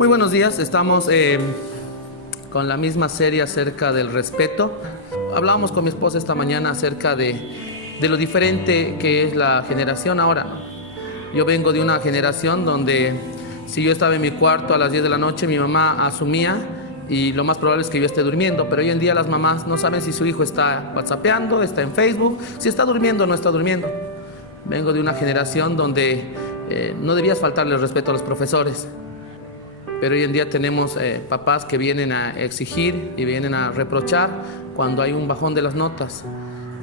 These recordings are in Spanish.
Muy buenos días, estamos con la misma serie acerca del respeto. Hablábamos con mi esposa esta mañana acerca de lo diferente que es la generación ahora. Yo vengo de una generación donde si yo estaba en mi cuarto a las 10 de la noche, mi mamá asumía y lo más probable es que yo esté durmiendo, pero hoy en día las mamás no saben si su hijo está whatsappeando, está en Facebook, si está durmiendo o no está durmiendo. Vengo de una generación donde no debías faltarle el respeto a los profesores, pero hoy en día tenemos papás que vienen a exigir y vienen a reprochar cuando hay un bajón de las notas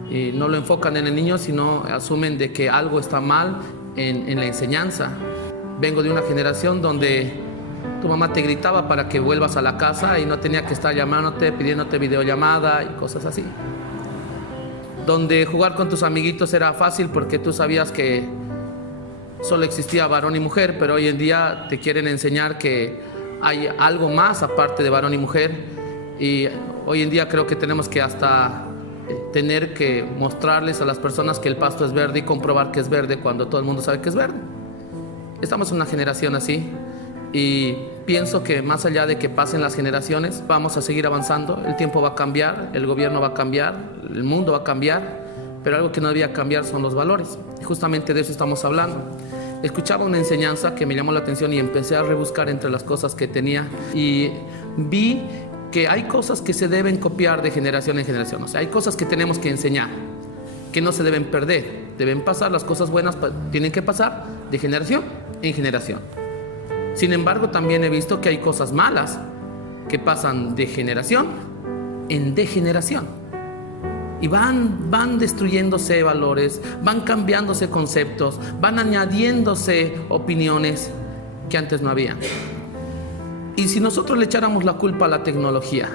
y no lo enfocan en el niño, sino asumen de que algo está mal en la enseñanza. Vengo de una generación donde tu mamá te gritaba para que vuelvas a la casa y no tenía que estar llamándote, pidiéndote videollamada y cosas así. Donde jugar con tus amiguitos era fácil porque tú sabías que solo existía varón y mujer, pero hoy en día te quieren enseñar que hay algo más aparte de varón y mujer, y hoy en día creo que tenemos que hasta tener que mostrarles a las personas que el pasto es verde y comprobar que es verde cuando todo el mundo sabe que es verde. Estamos en una generación así y pienso que más allá de que pasen las generaciones, vamos a seguir avanzando. El tiempo va a cambiar, el gobierno va a cambiar, el mundo va a cambiar, pero algo que no debía cambiar son los valores. Y justamente de eso estamos hablando. Escuchaba una enseñanza que me llamó la atención y empecé a rebuscar entre las cosas que tenía y vi que hay cosas que se deben copiar de generación en generación. O sea, hay cosas que tenemos que enseñar, que no se deben perder. Deben pasar, las cosas buenas tienen que pasar de generación en generación. Sin embargo, también he visto que hay cosas malas que pasan de generación en degeneración. Y van destruyéndose valores, van cambiándose conceptos, van añadiéndose opiniones que antes no había. Y si nosotros le echáramos la culpa a la tecnología,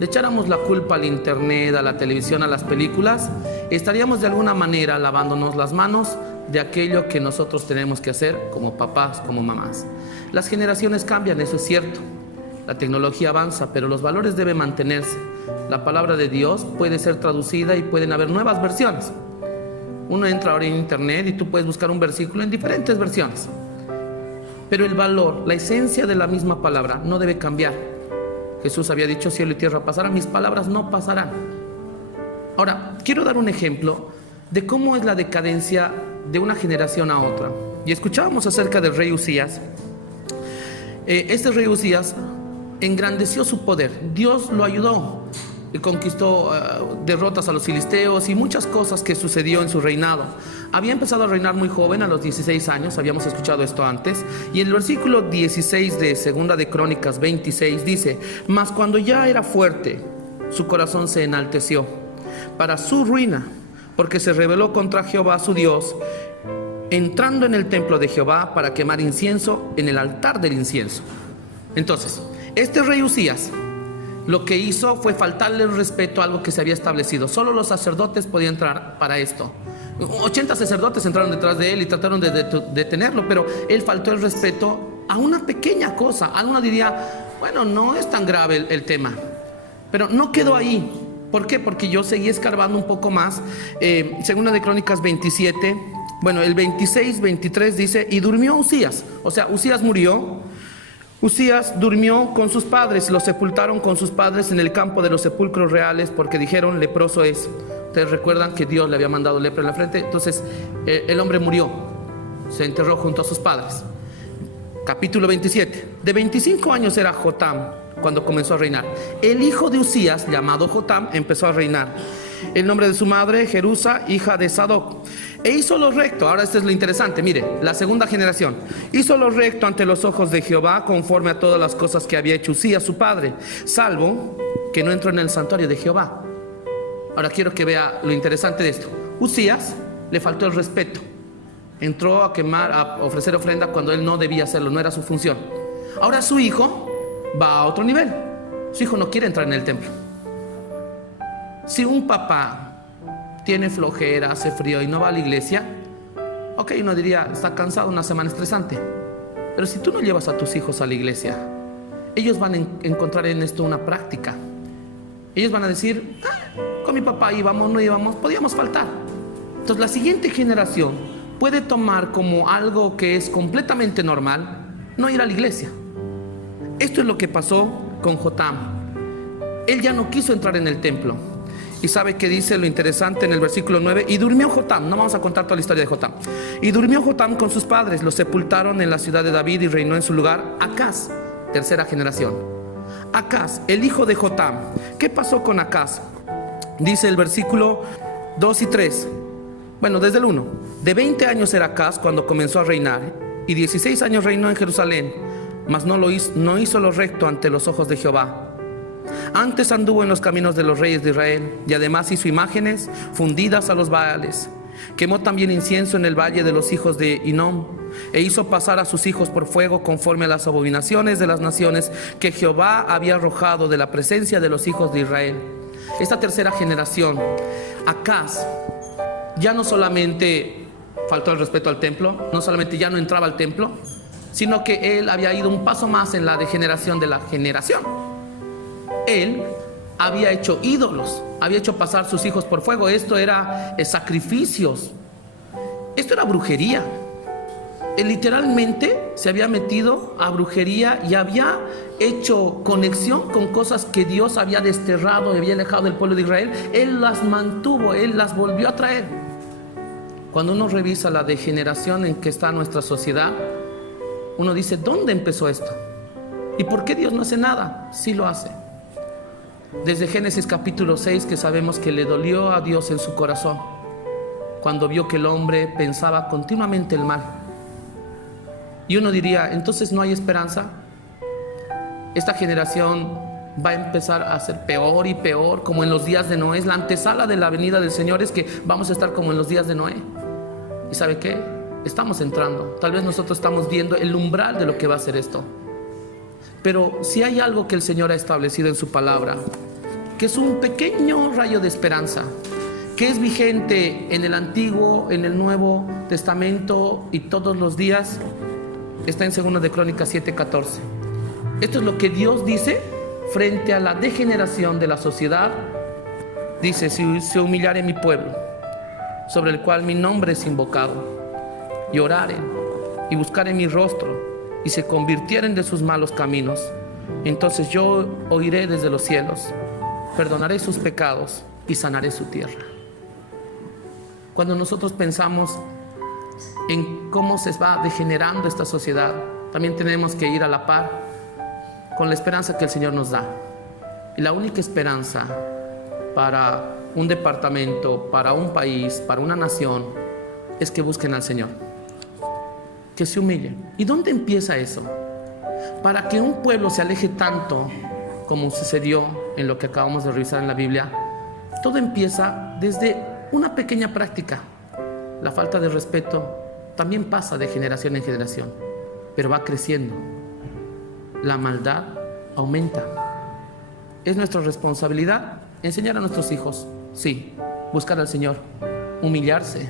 le echáramos la culpa al internet, a la televisión, a las películas, estaríamos de alguna manera lavándonos las manos de aquello que nosotros tenemos que hacer como papás, como mamás. Las generaciones cambian, eso es cierto. La tecnología avanza, pero los valores deben mantenerse. La palabra de Dios puede ser traducida y pueden haber nuevas versiones. Uno entra ahora en internet y tú puedes buscar un versículo en diferentes versiones. Pero el valor, la esencia de la misma palabra no debe cambiar. Jesús había dicho: cielo y tierra pasarán, mis palabras no pasarán. Ahora, quiero dar un ejemplo de cómo es la decadencia de una generación a otra. Y escuchábamos acerca del rey Uzías. Este rey Uzías engrandeció su poder. Dios lo ayudó y conquistó derrotas a los filisteos y muchas cosas que sucedió en su reinado. Había empezado a reinar muy joven, a los 16 años, habíamos escuchado esto antes, y en el versículo 16 de Segunda de Crónicas 26 dice: mas cuando ya era fuerte, su corazón se enalteció para su ruina, porque se rebeló contra Jehová su Dios, entrando en el templo de Jehová para quemar incienso en el altar del incienso. Entonces, este rey Uzías lo que hizo fue faltarle el respeto a algo que se había establecido. Solo los sacerdotes podían entrar para esto. 80 sacerdotes entraron detrás de él y trataron de detenerlo, pero él faltó el respeto a una pequeña cosa. Alguno diría: bueno, no es tan grave el tema, pero no quedó ahí. ¿Por qué? Porque yo seguí escarbando un poco más. Segunda de Crónicas 27, bueno, el 26, 23 dice: y durmió Uzías. O sea, Uzías murió. Uzías durmió con sus padres, lo sepultaron con sus padres en el campo de los sepulcros reales, porque dijeron: leproso es. Ustedes recuerdan que Dios le había mandado lepra en la frente. Entonces el hombre murió, se enterró junto a sus padres. Capítulo 27. De 25 años era Jotam cuando comenzó a reinar. El hijo de Uzías, llamado Jotam, empezó a reinar. El nombre de su madre, Jerusa, hija de Sadoc. E hizo lo recto. Ahora esto es lo interesante, mire, la segunda generación. Hizo lo recto ante los ojos de Jehová, conforme a todas las cosas que había hecho Uzías su padre, salvo que no entró en el santuario de Jehová. Ahora quiero que vea lo interesante de esto. Uzías le faltó el respeto. Entró a quemar, a ofrecer ofrenda cuando él no debía hacerlo, no era su función. Ahora su hijo va a otro nivel. Su hijo no quiere entrar en el templo. Si un papá tiene flojera, hace frío y no va a la iglesia, ok, uno diría: está cansado, una semana estresante. Pero si tú no llevas a tus hijos a la iglesia, ellos van a encontrar en esto una práctica. Ellos van a decir: con mi papá íbamos, no íbamos, podíamos faltar. Entonces la siguiente generación puede tomar como algo que es completamente normal no ir a la iglesia. Esto es lo que pasó con Jotam. Él ya no quiso entrar en el templo. Y sabe que dice lo interesante en el versículo 9. Y durmió Jotam, no vamos a contar toda la historia de Jotam. Y durmió Jotam con sus padres, los sepultaron en la ciudad de David y reinó en su lugar Acaz, tercera generación. Acaz, el hijo de Jotam. ¿Qué pasó con Acaz? Dice el versículo 2 y 3. Bueno, desde el 1. De 20 años era Acaz cuando comenzó a reinar, y 16 años reinó en Jerusalén, mas no hizo lo recto ante los ojos de Jehová. Antes anduvo en los caminos de los reyes de Israel, y además hizo imágenes fundidas a los Baales. Quemó también incienso en el valle de los hijos de Hinnom, e hizo pasar a sus hijos por fuego conforme a las abominaciones de las naciones que Jehová había arrojado de la presencia de los hijos de Israel. Esta tercera generación, Acaz, ya no solamente faltó el respeto al templo, no solamente ya no entraba al templo, sino que él había ido un paso más en la degeneración de la generación. Él había hecho ídolos, había hecho pasar sus hijos por fuego. Esto era sacrificios, esto era brujería. Él literalmente se había metido a brujería y había hecho conexión con cosas que Dios había desterrado y había alejado del pueblo de Israel. Él las mantuvo, él las volvió a traer. Cuando uno revisa la degeneración en que está nuestra sociedad, uno dice, ¿dónde empezó esto? ¿Y por qué Dios no hace nada? Sí lo hace. Desde Génesis capítulo 6, que sabemos que le dolió a Dios en su corazón cuando vio que el hombre pensaba continuamente el mal. Y uno diría, entonces no hay esperanza. Esta generación va a empezar a ser peor y peor, como en los días de Noé. Es la antesala de la venida del Señor, es que vamos a estar como en los días de Noé. ¿Y sabe qué? Estamos entrando. Tal vez nosotros estamos viendo el umbral de lo que va a ser esto. Pero si hay algo que el Señor ha establecido en su palabra, que es un pequeño rayo de esperanza, que es vigente en el Antiguo, en el Nuevo Testamento y todos los días, está en 2 de Crónicas 7:14. Esto es lo que Dios dice frente a la degeneración de la sociedad. Dice, si se humillare mi pueblo, sobre el cual mi nombre es invocado, y oraren y buscaren mi rostro, y se convirtieren de sus malos caminos, entonces yo oiré desde los cielos, perdonaré sus pecados y sanaré su tierra. Cuando nosotros pensamos en cómo se va degenerando esta sociedad, también tenemos que ir a la par con la esperanza que el Señor nos da. Y la única esperanza para un departamento, para un país, para una nación, es que busquen al Señor, que se humillen. ¿Y dónde empieza eso? Para que un pueblo se aleje tanto como sucedió en lo que acabamos de revisar en la Biblia, todo empieza desde una pequeña práctica. La falta de respeto también pasa de generación en generación, pero va creciendo. La maldad aumenta. Es nuestra responsabilidad enseñar a nuestros hijos, sí, buscar al Señor, humillarse.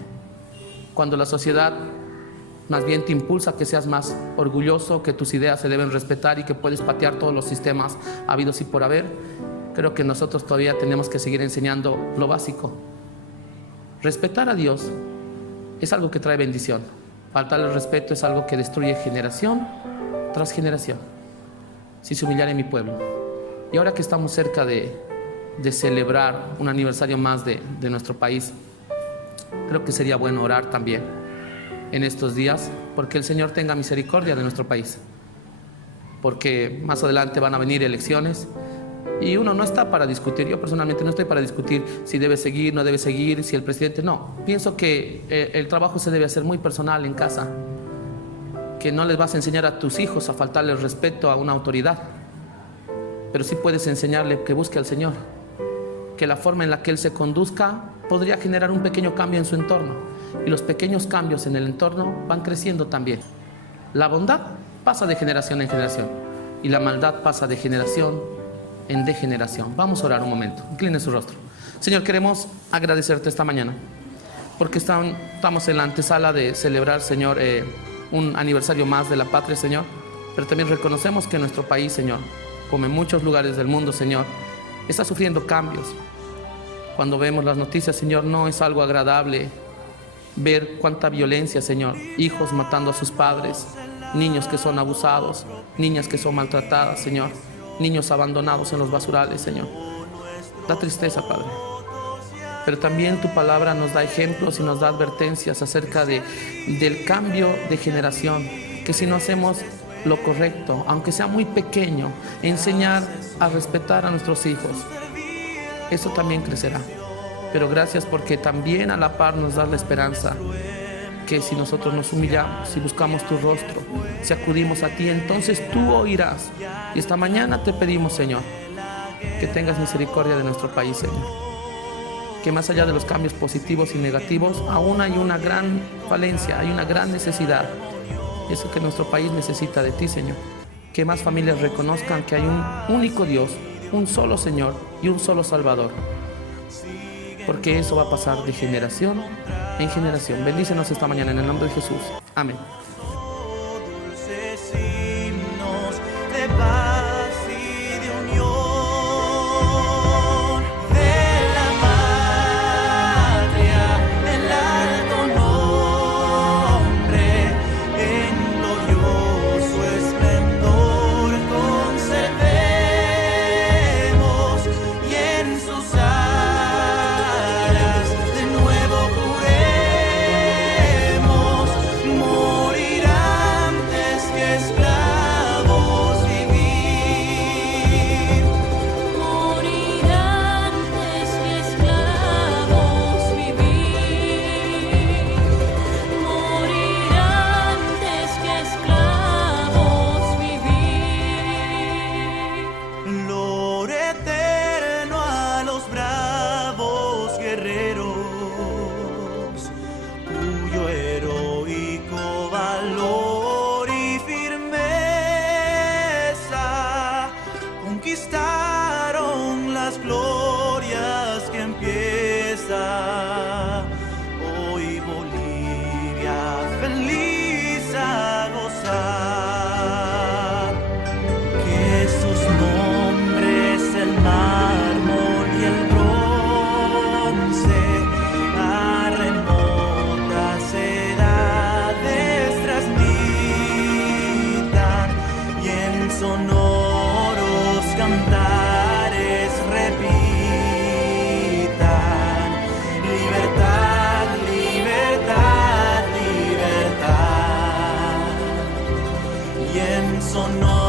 Cuando la sociedad más bien te impulsa a que seas más orgulloso, que tus ideas se deben respetar y que puedes patear todos los sistemas habidos y por haber, creo que nosotros todavía tenemos que seguir enseñando lo básico. Respetar a Dios es algo que trae bendición. Faltarle el respeto es algo que destruye generación tras generación. Si se humillare mi pueblo. Y ahora que estamos cerca de celebrar un aniversario más de nuestro país, creo que sería bueno orar también en estos días porque el Señor tenga misericordia de nuestro país, porque más adelante van a venir elecciones y uno no está para discutir. Yo personalmente no estoy para discutir si debe seguir, no debe seguir, si el presidente, no. Pienso que el trabajo se debe hacer muy personal en casa, que no les vas a enseñar a tus hijos a faltarle el respeto a una autoridad, pero sí puedes enseñarle que busque al Señor, que la forma en la que Él se conduzca podría generar un pequeño cambio en su entorno, y los pequeños cambios en el entorno van creciendo también. La bondad pasa de generación en generación y la maldad pasa de generación en degeneración. Vamos a orar un momento, incline su rostro. Señor, queremos agradecerte esta mañana porque estamos en la antesala de celebrar, Señor, un aniversario más de la patria, Señor, pero también reconocemos que nuestro país, Señor, como en muchos lugares del mundo, Señor, está sufriendo cambios. Cuando vemos las noticias, Señor, no es algo agradable ver cuánta violencia, Señor, hijos matando a sus padres, niños que son abusados, niñas que son maltratadas, Señor, niños abandonados en los basurales, Señor. Da tristeza, Padre. Pero también tu palabra nos da ejemplos y nos da advertencias acerca del cambio de generación, que si no hacemos lo correcto, aunque sea muy pequeño, enseñar a respetar a nuestros hijos, eso también crecerá. Pero gracias porque también a la par nos das la esperanza que si nosotros nos humillamos, si buscamos tu rostro, si acudimos a ti, entonces tú oirás. Y esta mañana te pedimos, Señor, que tengas misericordia de nuestro país, Señor. Que más allá de los cambios positivos y negativos, aún hay una gran falencia, hay una gran necesidad. Eso que nuestro país necesita de ti, Señor. Que más familias reconozcan que hay un único Dios, un solo Señor y un solo Salvador. Porque eso va a pasar de generación en generación. Bendícenos esta mañana en el nombre de Jesús. Amén. Dulces himnos de paz y de unión, de la patria, del alto nombre, en glorioso esplendor conservemos y en sus alas de nuevo juremos morir antes que esclavos vivir. Morir antes que esclavos vivir. Morir antes que esclavos vivir. Lor eterno a los bravos guerreros, cuyo heroico valor y firmeza conquistaron las glorias que empieza hoy Bolivia feliz a gozar. Que sus nombres, el mármol y el bronce, a remotas edades transmitan y en sonoros cantares repitan: libertad, libertad, libertad. Y en sonoros